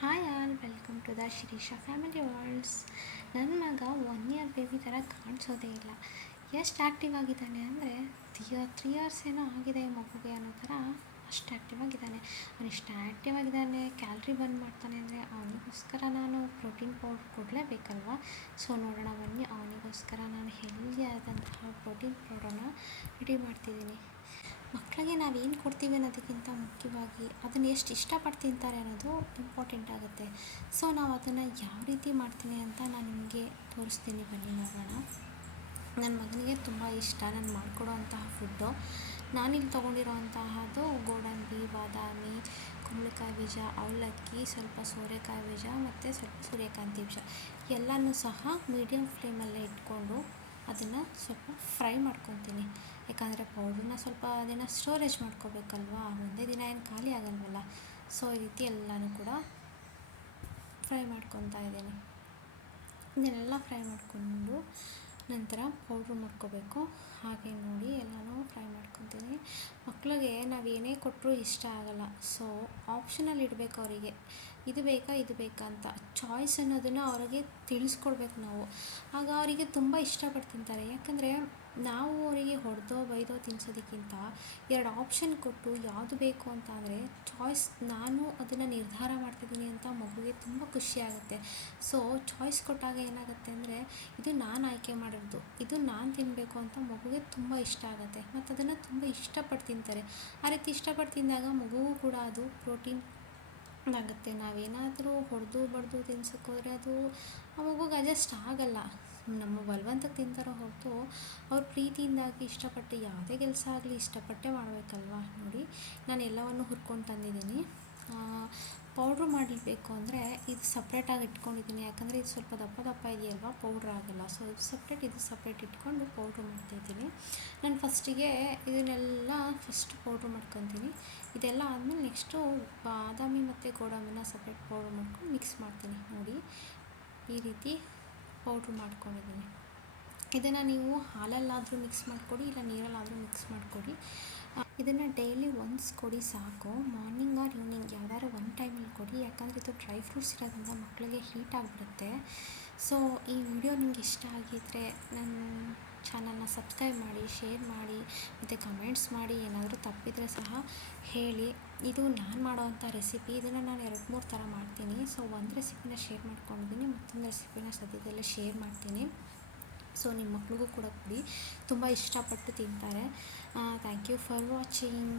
Hi all, welcome to the Shirisha family worlds. ನನ್ನ ಮಗ 1 year baby ಥರ ಕಾಣಿಸೋದೇ ಇಲ್ಲ. ಎಷ್ಟು ಆ್ಯಕ್ಟಿವ್ ಆಗಿದ್ದಾನೆ ಅಂದರೆ 3 ಇಯರ್ಸ್ ಏನೋ ಆಗಿದೆ ಈ ಮಗುಗೆ ಅನ್ನೋ ಥರ ಅಷ್ಟು ಆ್ಯಕ್ಟಿವ್ ಆಗಿದ್ದಾನೆ. ಅವನು ಇಷ್ಟು ಆ್ಯಕ್ಟಿವ್ ಆಗಿದ್ದಾನೆ, ಕ್ಯಾಲ್ರಿ ಬರ್ನ್ ಮಾಡ್ತಾನೆ ಅಂದರೆ ಅವನಿಗೋಸ್ಕರ ನಾನು ಪ್ರೋಟೀನ್ ಪೌಡ್ರ್ ಕೊಡಲೇಬೇಕಲ್ವ. ಸೊ ನೋಡೋಣ ಬನ್ನಿ, ಅವನಿಗೋಸ್ಕರ ನಾನು ಹೆಲ್ದಿಯಾದಂತಹ ಪ್ರೋಟೀನ್ ಪೌಡ್ರನ್ನ ರೆಡಿ ಮಾಡ್ತಿದ್ದೀನಿ. ಮಕ್ಕಳಿಗೆ ನಾವೇನು ಕೊಡ್ತೀವಿ ಅನ್ನೋದಕ್ಕಿಂತ ಮುಖ್ಯವಾಗಿ ಅದನ್ನು ಎಷ್ಟು ಇಷ್ಟಪಟ್ಟು ತಿಂತಾರೆ ಅನ್ನೋದು ಇಂಪಾರ್ಟೆಂಟ್ ಆಗುತ್ತೆ. ಸೊ ನಾವು ಅದನ್ನು ಯಾವ ರೀತಿ ಮಾಡ್ತೀನಿ ಅಂತ ನಾನು ನಿಮಗೆ ತೋರಿಸ್ತೀನಿ, ಬನ್ನಿ ನೋಡೋಣ. ನನ್ನ ಮಗನಿಗೆ ತುಂಬ ಇಷ್ಟ ನಾನು ಮಾಡಿಕೊಡೋ ಅಂತಹ ಫುಡ್ಡು. ನಾನಿಲ್ಲಿ ತೊಗೊಂಡಿರೋವಂತಹದ್ದು ಗೋಡಂಬಿ, ಬಾದಾಮಿ, ಕುಂಬಳಕಾಯಿ ಬೀಜ, ಅವಲಕ್ಕಿ, ಸ್ವಲ್ಪ ಸೋರೆಕಾಯಿ ಬೀಜ ಮತ್ತು ಸ್ವಲ್ಪ ಸೂರ್ಯಕಾಂತಿ ಬೀಜ ಎಲ್ಲನೂ ಸಹ ಮೀಡಿಯಮ್ ಫ್ಲೇಮಲ್ಲೇ ಇಟ್ಕೊಂಡು ಅದನ್ನು ಸ್ವಲ್ಪ ಫ್ರೈ ಮಾಡ್ಕೊತೀನಿ. ಯಾಕಂದರೆ ಪೌಡ್ರನ್ನ ಸ್ವಲ್ಪ ದಿನ ಸ್ಟೋರೇಜ್ ಮಾಡ್ಕೋಬೇಕಲ್ವ, ಒಂದೇ ದಿನ ಏನು ಖಾಲಿ ಆಗಲ್ವಲ್ಲ. ಸೊ ಈ ರೀತಿ ಎಲ್ಲನೂ ಕೂಡ ಫ್ರೈ ಮಾಡ್ಕೊತಾ ಇದ್ದೀನಿ. ಇದನ್ನೆಲ್ಲ ಫ್ರೈ ಮಾಡಿಕೊಂಡು ನಂತರ ಪೌಡ್ರ್ ಮಾಡ್ಕೋಬೇಕು. ಹಾಗೆ ನೋಡಿ ಎಲ್ಲನೂ ಫ್ರೈ ಮಾಡ್ಕೊತೀನಿ. ಮಕ್ಕಳಿಗೆ ನಾವು ಏನೇ ಕೊಟ್ಟರೂ ಇಷ್ಟ ಆಗಲ್ಲ. ಸೊ ಆಪ್ಷನಲ್ಲಿ ಇಡಬೇಕು ಅವರಿಗೆ, ಇದು ಬೇಕಾ ಇದು ಬೇಕಾ ಅಂತ ಚಾಯ್ಸ್ ಅನ್ನೋದನ್ನು ಅವರಿಗೆ ತಿಳಿಸ್ಕೊಡ್ಬೇಕು ನಾವು. ಆಗ ಅವರಿಗೆ ತುಂಬ ಇಷ್ಟಪಟ್ಟು ತಿಂತಾರೆ. ಯಾಕಂದರೆ ನಾವು ಅವರಿಗೆ ಹೊಡೆದೋ ಬೈದೋ ತಿನ್ನಿಸೋದಕ್ಕಿಂತ 2 ಆಪ್ಷನ್ ಕೊಟ್ಟು ಯಾವುದು ಬೇಕು ಅಂತ ಅಂದರೆ ಚಾಯ್ಸ್ ನಾನು ಅದನ್ನು ನಿರ್ಧಾರ ಮಾಡ್ತಿದ್ದೀನಿ ಅಂತ ಮಗುವಿಗೆ ತುಂಬ ಖುಷಿಯಾಗುತ್ತೆ. ಸೊ ಚಾಯ್ಸ್ ಕೊಟ್ಟಾಗ ಏನಾಗುತ್ತೆ ಅಂದರೆ ಇದು ನಾನು ಆಯ್ಕೆ ಮಾಡಿರೋದು, ಇದು ನಾನು ತಿನ್ನಬೇಕು ಅಂತ ಮಗುವಿಗೆ ತುಂಬ ಇಷ್ಟ ಆಗುತ್ತೆ ಮತ್ತು ಅದನ್ನು ತುಂಬ ಇಷ್ಟಪಟ್ಟು ತಿಂತಾರೆ. ಆ ರೀತಿ ಇಷ್ಟಪಟ್ಟು ತಿಂದಾಗ ಮಗುವು ಕೂಡ ಅದು ಪ್ರೋಟೀನ್ ಆಗುತ್ತೆ. ನಾವೇನಾದರೂ ಹೊಡೆದು ಬಡ್ದು ತಿನ್ಸೋಕ್ಕೋದ್ರೆ ಅದು ಆ ಮಗುಗೆ ಅಡ್ಜಸ್ಟ್ ಆಗಲ್ಲ. ನಮ್ಮ ಬಲವಂತಕ್ಕೆ ತಿಂತಾರೋ ಹೊರತು ಅವ್ರು ಪ್ರೀತಿಯಿಂದಾಗಿ ಇಷ್ಟಪಟ್ಟು ಯಾವುದೇ ಕೆಲಸ ಆಗಲಿ ಇಷ್ಟಪಟ್ಟೇ ಮಾಡಬೇಕಲ್ವ. ನೋಡಿ ನಾನು ಎಲ್ಲವನ್ನು ಹುರ್ಕೊಂಡು ತಂದಿದ್ದೀನಿ. ಪೌಡ್ರ್ ಮಾಡಬೇಕು ಅಂದರೆ ಇದು ಸಪ್ರೇಟಾಗಿ ಇಟ್ಕೊಂಡಿದ್ದೀನಿ. ಯಾಕಂದರೆ ಇದು ಸ್ವಲ್ಪ ದಪ್ಪ ದಪ್ಪ ಇದೆಯಲ್ವ, ಪೌಡ್ರ್ ಆಗೋಲ್ಲ. ಸೊ ಇದು ಸಪ್ರೇಟ್, ಇದು ಸಪ್ರೇಟ್ ಇಟ್ಕೊಂಡು ಪೌಡ್ರ್ ಮಾಡ್ತಾಯಿದ್ದೀನಿ. ನಾನು ಫಸ್ಟಿಗೆ ಇದನ್ನೆಲ್ಲ ಪೌಡ್ರ್ ಮಾಡ್ಕೊತೀನಿ. ಇದೆಲ್ಲ ಆದಮೇಲೆ ನೆಕ್ಸ್ಟು ಬಾದಾಮಿ ಮತ್ತು ಗೋಡಂಬಿನ ಸಪ್ರೇಟ್ ಪೌಡ್ರ್ ಮಾಡ್ಕೊಂಡು ಮಿಕ್ಸ್ ಮಾಡ್ತೀನಿ. ನೋಡಿ ಈ ರೀತಿ ಪೌಡ್ರ್ ಮಾಡ್ಕೊಂಡಿದ್ದೀನಿ. ಇದನ್ನು ನೀವು ಹಾಲಲ್ಲಾದರೂ ಮಿಕ್ಸ್ ಮಾಡಿಕೊಡಿ, ಇಲ್ಲ ನೀರಲ್ಲಾದರೂ ಮಿಕ್ಸ್ ಮಾಡಿಕೊಡಿ. ಇದನ್ನು ಡೈಲಿ ಒನ್ಸ್ ಕೊಡಿ ಸಾಕು. ಮಾರ್ನಿಂಗ್ ಆರ್ ಈವ್ನಿಂಗ್ ಯಾವ್ದಾದ್ರು ಒಂದು ಟೈಮಲ್ಲಿ ಕೊಡಿ. ಯಾಕಂದರೆ ಇದು ಡ್ರೈ ಫ್ರೂಟ್ಸ್ ಇರೋದ್ರಿಂದ ಮಕ್ಕಳಿಗೆ ಹೀಟ್ ಆಗಿಬಿಡುತ್ತೆ. ಸೊ ಈ ವಿಡಿಯೋ ನಿಮ್ಗೆ ಇಷ್ಟ ಆಗಿದ್ದರೆ ನನ್ನ ಚಾನಲ್ನ ಸಬ್ಸ್ಕ್ರೈಬ್ ಮಾಡಿ, ಶೇರ್ ಮಾಡಿ ಮತ್ತು ಕಮೆಂಟ್ಸ್ ಮಾಡಿ. ಏನಾದರೂ ತಪ್ಪಿದರೆ ಸಹ ಹೇಳಿ. ಇದು ನಾನು ಮಾಡೋವಂಥ ರೆಸಿಪಿ. ಇದನ್ನು ನಾನು 2-3 ಥರ ಮಾಡ್ತೀನಿ. ಸೊ ಒಂದು ರೆಸಿಪಿನ ಶೇರ್ ಮಾಡ್ಕೊಂಡಿದ್ದೀನಿ, ಮತ್ತೊಂದು ರೆಸಿಪಿನ ಸದ್ಯದಲ್ಲೇ ಶೇರ್ ಮಾಡ್ತೀನಿ. ಸೊ ನಿಮ್ಮ ಮಕ್ಳಿಗೂ ಕೂಡ ಕೊಡಿ, ತುಂಬ ಇಷ್ಟಪಟ್ಟು ತಿಂತಾರೆ. Thank you for watching.